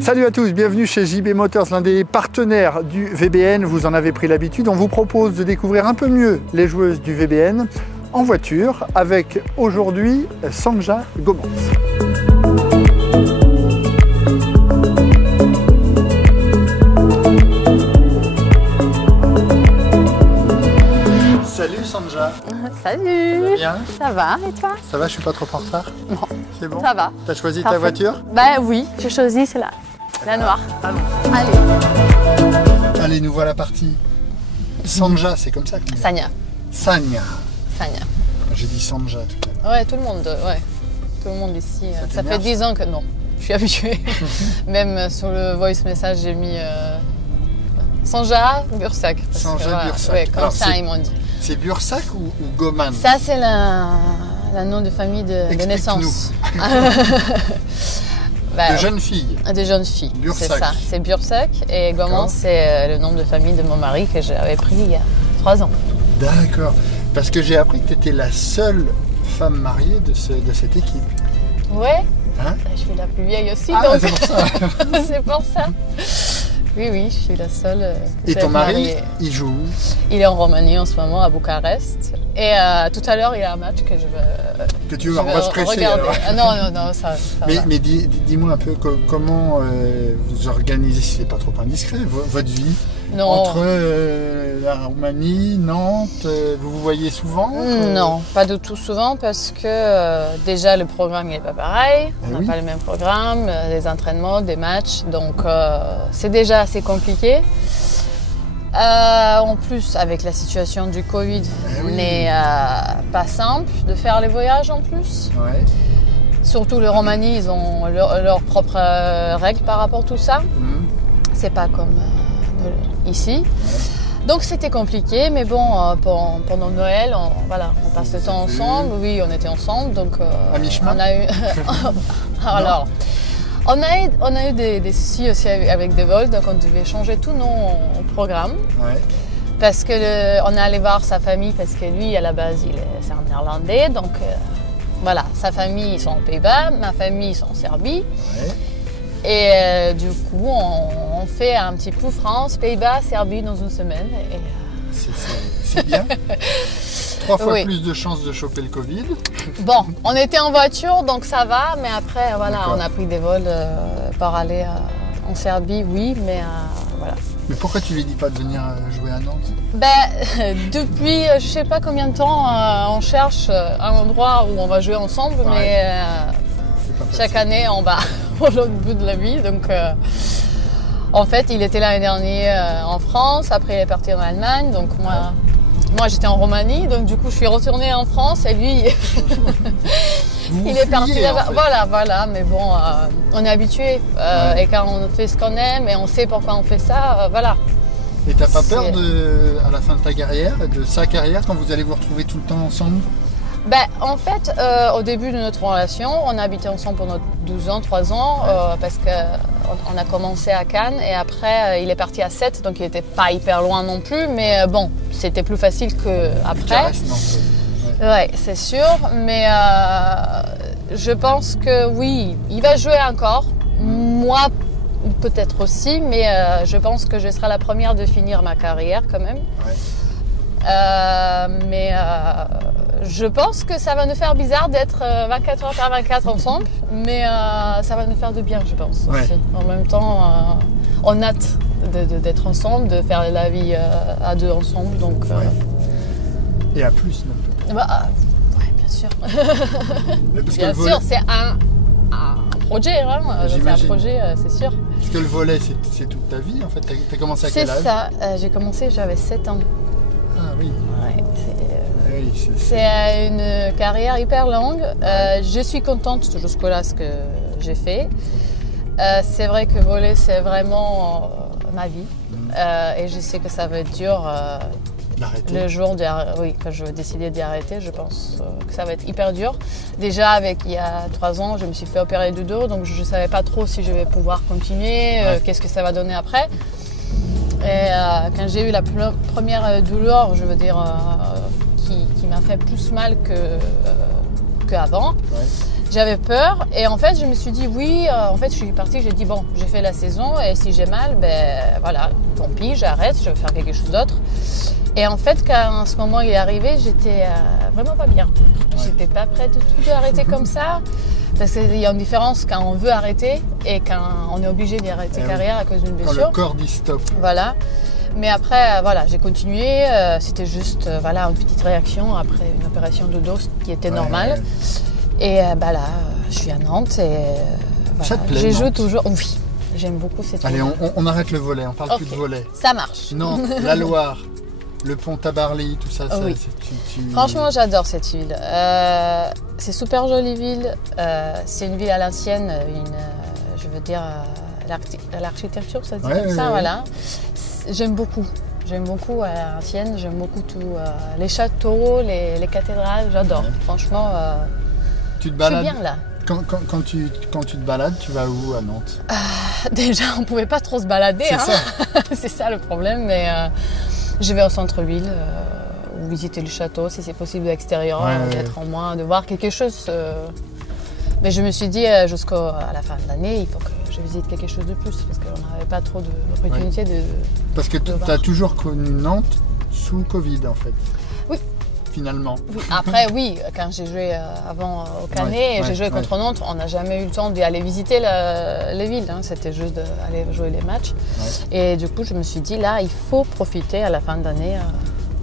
Salut à tous, bienvenue chez JB Motors, l'un des partenaires du VBN. Vous en avez pris l'habitude. On vous propose de découvrir un peu mieux les joueuses du VBN en voiture avec aujourd'hui Sandja Gomans. Salut Sandja. Salut. Ça va bien? Ça va, et toi? Ça va, je suis pas trop en retard? Non. C'est bon? Ça va. T'as choisi Parfait. ta voiture? Bah oui, j'ai choisi celle-là, la noire. Allons. Allez. Allez, nous voilà partis. Sandja, c'est comme ça qu'on dit. Sanya. Sanya. Sanya. J'ai dit Sandja tout à l'heure. Ouais, tout le monde ici. Ça fait t'énerve? 10 ans que non, je suis habituée. Même sur le voice message, j'ai mis Sandja Bursak. Sandja Bursak. Ouais, comme Alors, ça, c'est- ils m'ont dit. C'est Bursak ou Goman? Ça, c'est le nom de famille de Explique-nous. naissance. Bah, De jeunes filles. Des jeunes filles, c'est Bursak. ça. C'est Bursak et Gomans, D'accord. c'est le nom de famille de mon mari que j'avais pris il y a 3 ans. D'accord. Parce que j'ai appris que tu étais la seule femme mariée de cette équipe. Ouais, Hein? je suis la plus vieille aussi, Ah, donc c'est pour ça. c'est pour ça. Oui, je suis la seule. Et ton mari, mariée. il joue où? Il est en Roumanie en ce moment, à Bucarest. Et tout à l'heure, il y a un match que je veux, Que tu je veux, on va se presser. regarder. alors. Ah, non, ça va. Mais dis-moi un peu comment vous organisez, si c'est pas trop indiscret, votre vie Non. entre la Roumanie, Nantes, vous vous voyez souvent? Non, pas du tout souvent parce que déjà le programme n'est pas pareil, on n'a oui. pas le même programme, des entraînements, des matchs, donc c'est déjà assez compliqué. En plus, avec la situation du Covid, oui. n'est pas simple de faire les voyages en plus. Ouais. Surtout le Roumanie, ils ont leurs propres règles par rapport à tout ça. Mhm. C'est pas comme ici. Donc c'était compliqué, mais bon, pendant Noël, on passe le temps ensemble. Oui, on était ensemble, donc À mi-chemin? on a eu. Alors, on a eu des soucis aussi avec des vols, donc on devait changer tous nos programmes Ouais. parce que on est allé voir sa famille parce que lui, à la base, c'est un Néerlandais, donc voilà, sa famille ils sont aux Pays-Bas, ma famille ils sont en Serbie. Ouais. Et du coup, on fait un petit peu France, Pays-Bas, Serbie dans une semaine. Et, C'est bien. 3 fois Oui. plus de chances de choper le Covid. bon, on était en voiture, donc ça va, mais après, voilà, D'accord. on a pris des vols pour aller en Serbie, oui, mais voilà. Mais pourquoi tu lui dis pas de venir jouer à Nantes? Ben, depuis je sais pas combien de temps, on cherche un endroit où on va jouer ensemble, Ouais. mais C'est pas chaque facile. année, on va au l'autre bout de la vie. Donc, en fait, il était l'année dernière en France, après il est parti en Allemagne. Donc, moi j'étais en Roumanie, donc du coup, je suis retournée en France et lui, Vous il est parti fuyez, là-bas. en fait. Voilà, mais bon, on est habitué. Ouais. Et quand on fait ce qu'on aime et on sait pourquoi on fait ça, voilà. Et t'as pas C'est- peur à la fin de ta carrière, de sa carrière, quand vous allez vous retrouver tout le temps ensemble? Ben, en fait, au début de notre relation, on a habité ensemble pendant 12 ans, 3 ans, parce qu'on a commencé à Cannes et après il est parti à Sète, donc il n'était pas hyper loin non plus, mais bon, c'était plus facile qu'après. Bucarest, non. Ouais. Ouais, c'est sûr, mais je pense que oui, il va jouer encore. Moi, peut-être aussi, mais je pense que je serai la première de finir ma carrière quand même. Ouais. Mais je pense que ça va nous faire bizarre d'être 24 heures par 24 ensemble, mais ça va nous faire de bien, je pense. Ouais. Aussi. En même temps, on a hâte d'être ensemble, de faire la vie à deux ensemble. Donc, Et à plus, même. ouais, bien sûr. Parce que Bien le volet, sûr, c'est un projet, hein. C'est un J'imagine. projet, c'est sûr. parce que le volet, c'est toute ta vie, en fait. T'as commencé à C'est quel âge? ça. J'ai commencé, j'avais 7 ans. Ah oui. Ouais, Oui, c'est une carrière hyper longue. Je suis contente jusqu'à ce que j'ai fait. C'est vrai que voler, c'est vraiment ma vie. Et je sais que ça va être dur D'arrêter. le jour quand je vais décider d'y arrêter. Je pense que ça va être hyper dur. Déjà, il y a 3 ans, je me suis fait opérer du dos, donc je ne savais pas trop si je vais pouvoir continuer, qu'est-ce que ça va donner après. Et quand j'ai eu la première douleur, je veux dire, qui m'a fait plus mal qu'avant, J'avais peur et en fait je me suis dit oui, en fait je suis partie, j'ai dit bon, j'ai fait la saison et si j'ai mal, ben voilà, tant pis, j'arrête, je vais faire quelque chose d'autre. Et en fait quand ce moment il est arrivé, j'étais vraiment pas bien. Ouais. J'étais pas prête du tout d'arrêter comme ça. Parce qu'il y a une différence quand on veut arrêter et quand on est obligé d'arrêter carrière à cause d'une blessure. Quand le corps dit stop. Voilà. Mais après, voilà, j'ai continué. C'était juste voilà, une petite réaction après une opération de dos qui était normale. Et là, je suis à Nantes et voilà. Je joue toujours. Oui, j'aime beaucoup cette ville. Allez, on arrête le volley, on parle plus de volley. Ça marche. Non, la Loire. Le pont Tabarly, tout ça, oui. Franchement, j'adore cette ville. C'est super jolie ville. C'est une ville à l'ancienne, je veux dire, l'architecture, ça se dit comme ça, voilà. J'aime beaucoup. J'aime beaucoup à l'ancienne, j'aime beaucoup tout. Les châteaux, les cathédrales, j'adore. Ouais. Franchement, tu te balades, je suis bien là. Quand tu te balades, tu vas où à Nantes? Déjà, on ne pouvait pas trop se balader. C'est ça. C'est ça le problème, mais... je vais au centre-ville ou visiter le château si c'est possible de l'extérieur, d'être en moins, de voir quelque chose. Mais je me suis dit jusqu'à la fin de l'année, il faut que je visite quelque chose de plus parce qu'on n'avait pas trop d'opportunités de. Parce que tu as toujours connu Nantes sous Covid en fait. Oui. Finalement. Oui. Après, oui, quand j'ai joué avant au Canet, j'ai joué contre Nantes, on n'a jamais eu le temps d'aller visiter les villes. Hein. C'était juste d'aller jouer les matchs. Ouais. Et du coup, je me suis dit, là, il faut profiter à la fin de l'année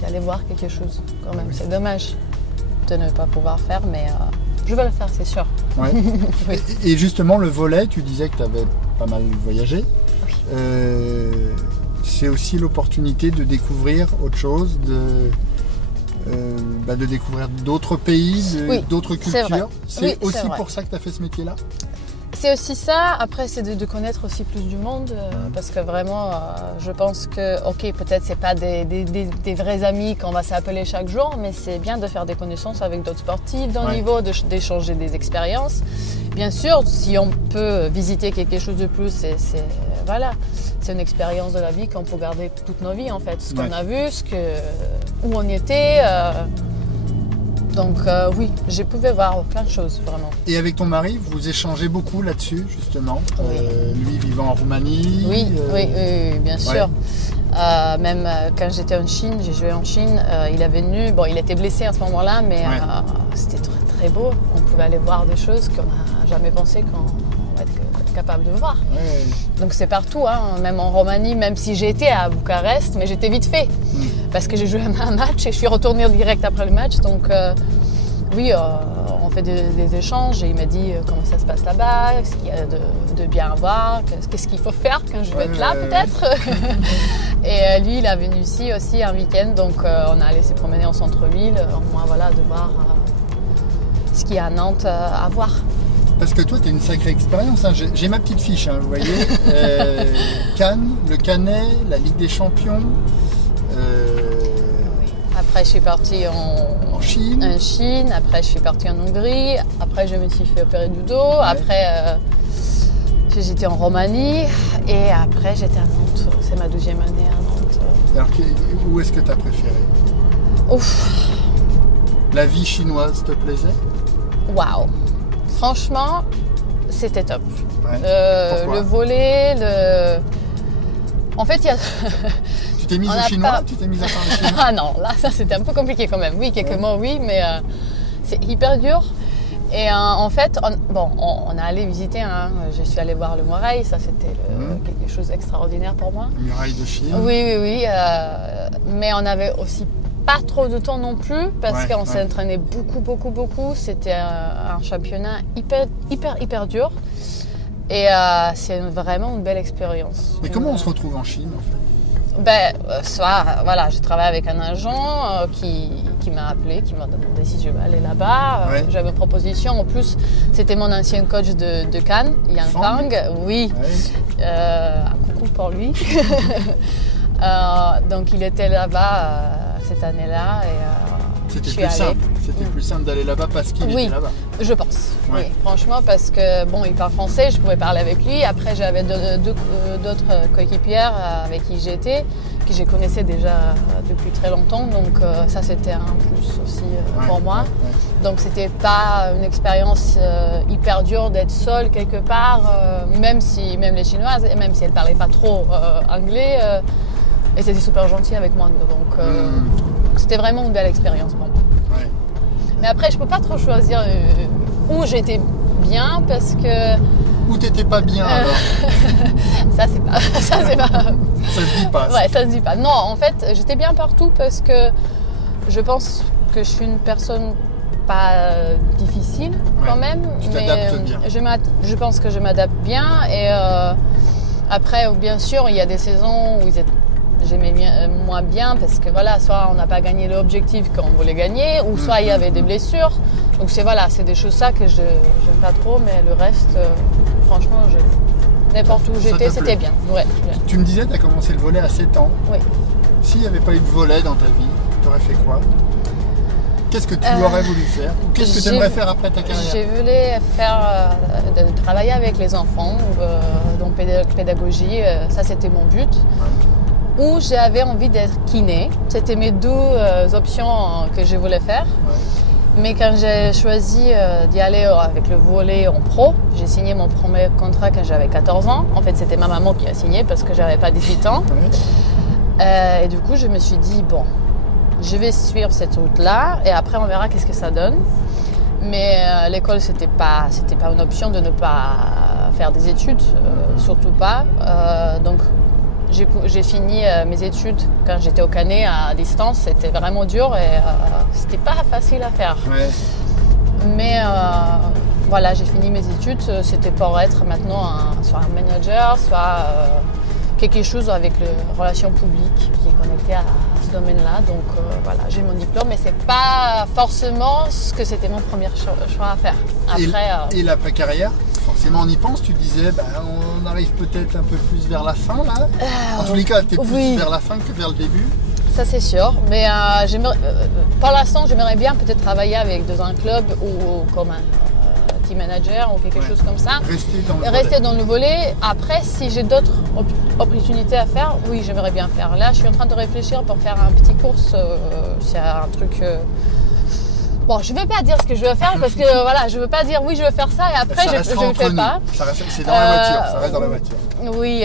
d'aller voir quelque chose. Quand même, c'est dommage de ne pas pouvoir faire, mais je vais le faire, c'est sûr. Ouais. Oui. Et justement, le volley, tu disais que tu avais pas mal voyagé. Oui. C'est aussi l'opportunité de découvrir autre chose, de découvrir d'autres pays, d'autres cultures. C'est aussi pour ça que tu as fait ce métier-là? C'est aussi ça. Après, c'est de connaître aussi plus du monde. Parce que vraiment, je pense que, ok, peut-être c'est pas des vrais amis qu'on va s'appeler chaque jour, mais c'est bien de faire des connaissances avec d'autres sportifs, d'un niveau, d'échanger des expériences. Bien sûr, si on peut visiter quelque chose de plus, c'est une expérience de la vie qu'on peut garder toute nos vies en fait. Ce qu'on a vu, où on était. Donc oui, j'ai pu voir plein de choses vraiment. Et avec ton mari, vous échangez beaucoup là-dessus justement. Lui vivant en Roumanie. Oui, bien sûr. Même quand j'étais en Chine, j'ai joué en Chine, il est venu. Bon, il était blessé à ce moment-là, mais c'était très très beau. On pouvait aller voir des choses qu'on n'a jamais pensé qu'on va être capable de voir. Donc c'est partout, hein, même en Roumanie, même si j'étais à Bucarest, mais j'étais vite fait. Parce que j'ai joué un match et je suis retournée direct après le match. Donc oui, on fait des échanges et il m'a dit comment ça se passe là-bas, ce qu'il y a de bien à voir, qu'est-ce qu'il faut faire quand je vais être là peut-être. Et lui, il est venu ici aussi un week-end, donc on a allé se promener en centre-ville, au moins voilà, de voir ce qu'il y a à Nantes à voir. Parce que toi, tu as une sacrée expérience. Hein. J'ai ma petite fiche, hein, vous voyez. Cannes, le Canet, la Ligue des Champions. Après, je suis partie en Chine. Après, je suis partie en Hongrie. Après, je me suis fait opérer du dos. Après, j'étais en Roumanie. Et après, j'étais à Nantes. C'est ma 2e année à Nantes. Alors, où est-ce que tu as préféré? Ouf. La vie chinoise te plaisait? Waouh. Franchement, c'était top. Pourquoi? Le volley, En fait, il y a... Tu t'es mise au chinois? Tu t'es mise à parler chinois? Ah non, là, ça c'était un peu compliqué quand même. Oui, quelques mots, oui, mais c'est hyper dur. Et en fait, on a allé visiter, je suis allée voir le Moirail, ça c'était quelque chose d'extraordinaire pour moi. Le Muraille de Chine? Oui. Mais on avait aussi pas trop de temps non plus parce qu'on s'entraînait beaucoup. C'était un championnat hyper dur. Et c'est vraiment une belle expérience. Mais comment on se retrouve en Chine en fait? Voilà, j'ai travaillé avec un agent qui m'a appelé, qui m'a demandé si je veux aller là-bas. J'avais une proposition. En plus, c'était mon ancien coach de Cannes, Yang Fang. Oui. Un coucou pour lui. Donc il était là-bas cette année-là. C'était plus simple. C'était plus simple d'aller là-bas parce qu'il était là-bas. Je pense. Ouais. Oui, franchement, parce que bon, il parle français, je pouvais parler avec lui. Après, j'avais d'autres coéquipières avec qui j'étais, que je connaissais déjà depuis très longtemps. Donc ça, c'était un plus aussi pour moi. Donc c'était pas une expérience hyper dure d'être seule quelque part, même les Chinoises, et même si elles parlaient pas trop anglais, et c'était super gentil avec moi. Donc c'était vraiment une belle expérience pour moi. Ouais. Mais après, je peux pas trop choisir où j'étais bien parce que. Où t'étais pas bien alors? Ça c'est pas. Ça se dit pas. Ouais, ça se dit pas. Non, en fait, j'étais bien partout parce que je pense que je suis une personne pas difficile quand même. Tu t'adaptes bien. Je pense que je m'adapte bien et après, bien sûr, il y a des saisons où j'aimais moins bien parce que voilà, soit on n'a pas gagné l'objectif qu'on voulait gagner, ou soit il y avait des blessures. Donc c'est des choses ça que je n'aime pas trop, mais le reste, franchement, n'importe où j'étais, c'était bien. Ouais. Tu me disais que tu as commencé le volley à 7 ans. Oui. S'il n'y avait pas eu de volley dans ta vie, tu aurais fait quoi? Qu'est-ce que tu aurais voulu faire? Ou qu'est-ce que tu aimerais faire après ta carrière? J'ai voulu travailler avec les enfants, donc pédagogie, ça c'était mon but. Ouais. Ou j'avais envie d'être kiné. C'était mes deux options que je voulais faire. Ouais. Mais quand j'ai choisi d'y aller avec le volley en pro, j'ai signé mon premier contrat quand j'avais 14 ans. En fait, c'était ma maman qui a signé parce que j'avais pas 18 ans. Ouais. Et du coup, je me suis dit, bon, je vais suivre cette route-là et après, on verra qu'est-ce que ça donne. Mais l'école, c'était pas une option de ne pas faire des études, surtout pas. Donc, j'ai fini mes études quand j'étais au Canet à distance. C'était vraiment dur et c'était pas facile à faire. Ouais. Mais voilà, j'ai fini mes études. C'était pour être maintenant soit un manager, soit quelque chose avec les relations publiques qui est connecté à ce domaine-là. Donc voilà, j'ai mon diplôme, mais c'est pas forcément ce que c'était mon premier choix à faire. Après, et l'après-carrière? Forcément, on y pense. Tu disais, on arrive peut-être un peu plus vers la fin, là. En tous les cas, tu es plus vers la fin que vers le début. Ça, c'est sûr. Mais pour l'instant, j'aimerais bien peut-être travailler dans un club ou comme un team manager ou quelque chose comme ça. Rester dans le volley. Après, si j'ai d'autres opportunités à faire, oui, j'aimerais bien faire. Là, je suis en train de réfléchir pour faire un petit course. C'est un truc... Bon, je ne vais pas dire ce que je veux faire parce que voilà, je ne veux pas dire oui, je veux faire ça et après je ne le fais pas. C'est dans la voiture, ça reste dans la voiture. Oui,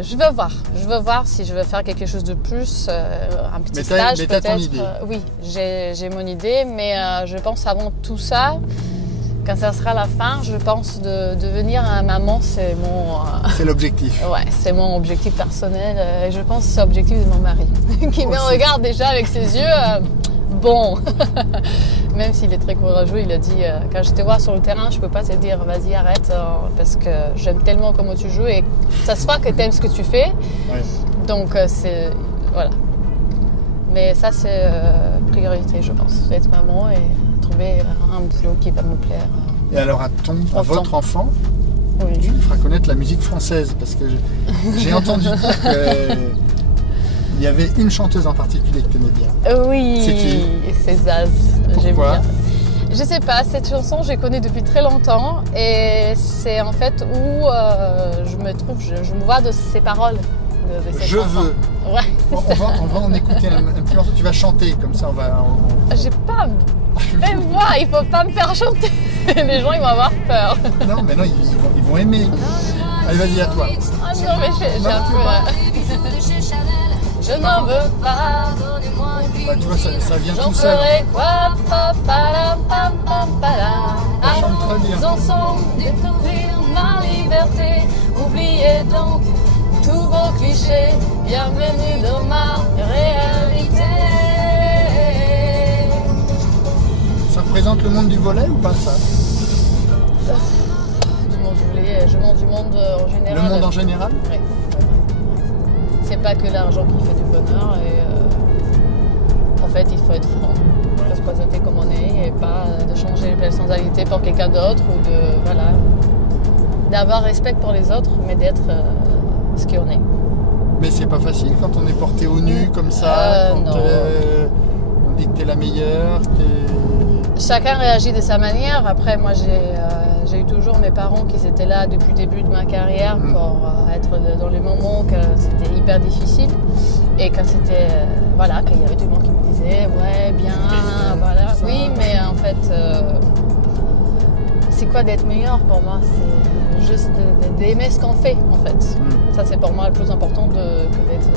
je veux voir. Je veux voir si je veux faire quelque chose de plus, un petit stage peut-être. Mais tu as ton idée. Oui, j'ai mon idée, mais je pense avant tout ça, quand ça sera la fin, je pense de devenir maman, c'est mon... c'est l'objectif. Ouais, c'est mon objectif personnel et je pense que c'est l'objectif de mon mari qui me regarde déjà avec ses yeux... Bon, même s'il est très courageux, il a dit quand je te vois sur le terrain, je peux pas te dire vas-y arrête parce que j'aime tellement comment tu joues et ça se voit que tu aimes ce que tu fais. Ouais. Donc c'est voilà. Mais ça c'est priorité, je pense, d'être maman et trouver un boulot qui va me plaire. Et alors à votre enfant, tu lui feras connaître la musique française parce que j'ai entendu dire que il y avait une chanteuse en particulier que tu aimais bien. Oui, c'est qui? C'est Zaz. J'aime bien. Je sais pas, cette chanson, je la connais depuis très longtemps et c'est en fait où je me vois de ses paroles. De cette chanson. Veux. Ouais, on va en écouter un petit morceau. Tu vas chanter comme ça, on va. J'ai pas même voix, il faut pas me faire chanter. Les gens ils vont avoir peur. Non, mais non, ils vont aimer. Allez, vas-y à toi. Ah non, mais j'ai un peu. Je n'en veux pas, donnez-moi une vie. Tu vois, ça vient tout seul. J'en ferai quoi, chante très bien. Ensemble découvrir ma liberté. Oubliez donc tous vos clichés. Bienvenue dans ma réalité. Ça représente le monde du volley ou pas ça? Du monde en général. Le monde en général? Oui. C'est pas que l'argent qui fait du bonheur et en fait il faut être franc, il faut se présenter comme on est et pas de changer les personnalités pour quelqu'un d'autre ou d'avoir respect pour les autres mais d'être ce qu'on est. Mais c'est pas facile quand on est porté au nu comme ça, quand on dit que t'es la meilleure, chacun réagit de sa manière. Après, moi, j'ai eu toujours mes parents qui étaient là depuis le début de ma carrière pour être dans les moments que c'était hyper difficile. Et quand c'était, voilà, quand il y avait tout le monde qui me disait, ouais, bien, voilà. Oui, mais en fait, c'est quoi d'être meilleur pour moi? C'est juste d'aimer ce qu'on fait, en fait. Ça, c'est pour moi le plus important que d'être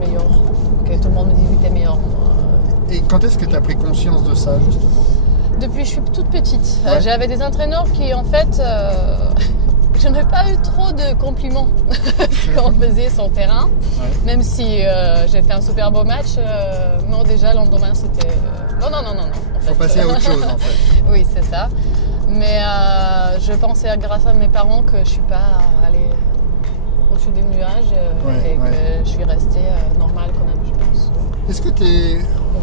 meilleur. Que tout le monde me dise, oui, t'es meilleur. Et quand est-ce que tu as pris conscience de ça, justement? Depuis que je suis toute petite. Ouais. J'avais des entraîneurs qui, en fait, je n'ai pas eu trop de compliments quand on faisait sur le terrain. Ouais. Même si j'ai fait un super beau match, non, déjà, le lendemain, c'était... Non. Il faut passer à autre chose, en fait. Oui, c'est ça. Mais je pensais, grâce à mes parents, que je ne suis pas allée au-dessus des nuages et que je suis restée normale quand même, je pense. Est-ce que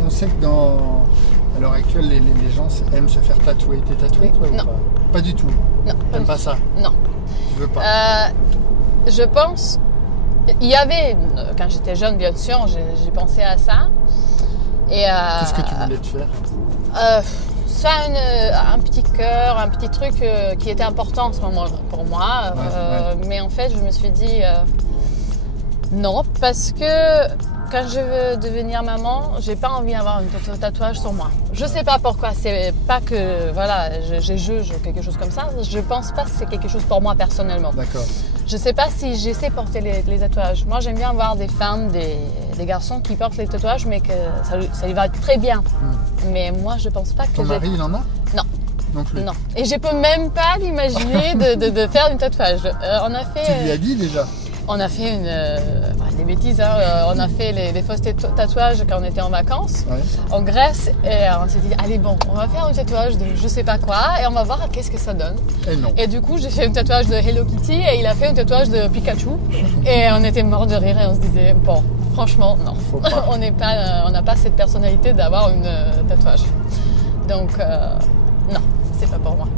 on sait que à l'heure actuelle, les gens aiment se faire tatouer. T'es tatouée, toi, non. Ou pas du tout. Non. T'aimes pas ça? Non. Tu veux pas? Je pense... Il y avait, quand j'étais jeune, bien sûr, j'ai pensé à ça. Qu'est-ce que tu voulais te faire? Soit un petit cœur, un petit truc qui était important en ce moment pour moi. Mais en fait, je me suis dit non, parce que quand je veux devenir maman, j'ai pas envie d'avoir un tatouage sur moi. Je sais pas pourquoi, c'est pas que voilà, je juge quelque chose comme ça. Je pense pas que c'est quelque chose pour moi personnellement. D'accord. Je sais pas si j'essaie de porter les tatouages. Moi, j'aime bien voir des femmes, des garçons qui portent les tatouages, mais que ça lui va très bien. Mais moi, je pense pas que ton mari, il en a? Non. Non plus. Non. Et je peux même pas l'imaginer de faire un tatouage. On a fait. Tu lui as dit déjà? On a fait des bêtises, hein. On a fait les fausses tatouages quand on était en vacances en Grèce et on s'est dit allez bon, on va faire un tatouage de je sais pas quoi et on va voir qu'est-ce que ça donne. Et non. Et du coup j'ai fait un tatouage de Hello Kitty et il a fait un tatouage de Pikachu et on était morts de rire et on se disait bon franchement non, on n'a pas cette personnalité d'avoir un tatouage. Donc non, c'est pas pour moi.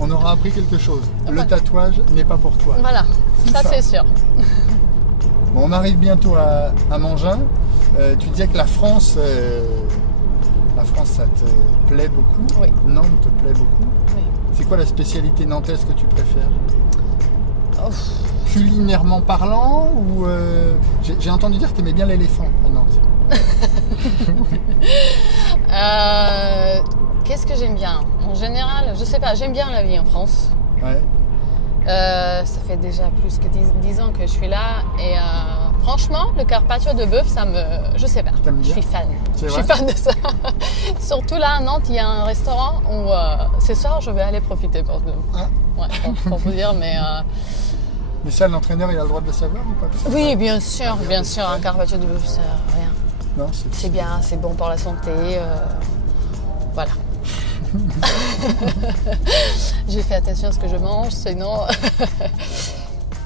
On aura appris quelque chose. Le tatouage n'est pas pour toi. Voilà, ça c'est sûr. Bon, on arrive bientôt à Mangin. Tu disais que la France, ça te plaît beaucoup. Oui. Nantes te plaît beaucoup. Oui. C'est quoi la spécialité nantaise que tu préfères? Culinairement parlant ou j'ai entendu dire que tu aimais bien l'éléphant à Nantes. Qu'est-ce que j'aime bien? En général, je sais pas, j'aime bien la vie en France. Ouais. Ça fait déjà plus que 10 ans que je suis là et franchement, le carpaccio de bœuf, je sais pas, je suis fan. Je suis fan de ça. Surtout là à Nantes, il y a un restaurant où ce soir, je vais aller profiter pour vous dire, mais... Mais ça, l'entraîneur, il a le droit de le savoir ou pas? Oui, bien sûr, un carpaccio de bœuf, c'est rien. Non, c'est bien, c'est bon pour la santé, voilà. J'ai fait attention à ce que je mange, sinon...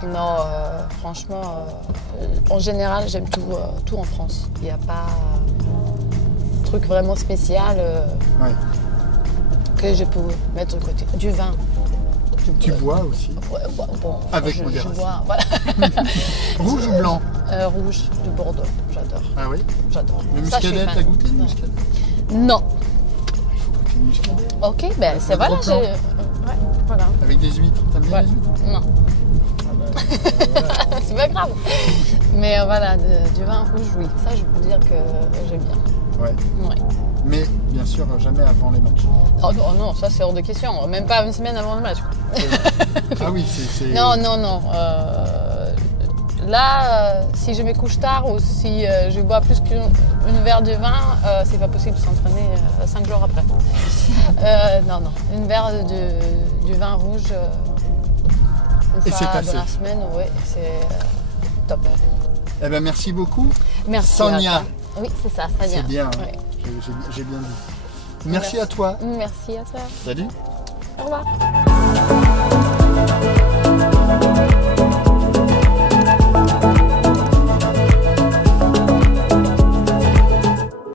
Non, franchement, en général, j'aime tout en France. Il n'y a pas de truc vraiment spécial que je peux mettre de côté. Du vin. Tu bois aussi? Bon, avec modération. Je bois, voilà. Rouge ou blanc? Rouge, du Bordeaux, j'adore. Ah oui? J'adore. Le muscadet, t'as goûté le muscadet? Non. Il faut goûter le muscadet. Ok, ben c'est voilà. Voilà. Avec des huîtres, t'aimes bien les huîtres? Non. Voilà. C'est pas grave. Mais voilà, du vin rouge, oui. Ça, je peux dire que j'aime bien. Ouais. Mais bien sûr, jamais avant les matchs. Oh non, ça c'est hors de question. Même pas une semaine avant le match. Ah oui, c'est... Non. Là, si je me couche tard ou si je bois plus qu'un verre de vin, c'est pas possible de s'entraîner 5 jours après. Non. Une verre du vin rouge une fois dans la semaine, oui, c'est top. Eh ben merci beaucoup. Merci. Sonia. Oui, c'est ça, Sonia. C'est bien, ouais. J'ai bien dit. Merci à toi. Merci à toi. Salut. Au revoir.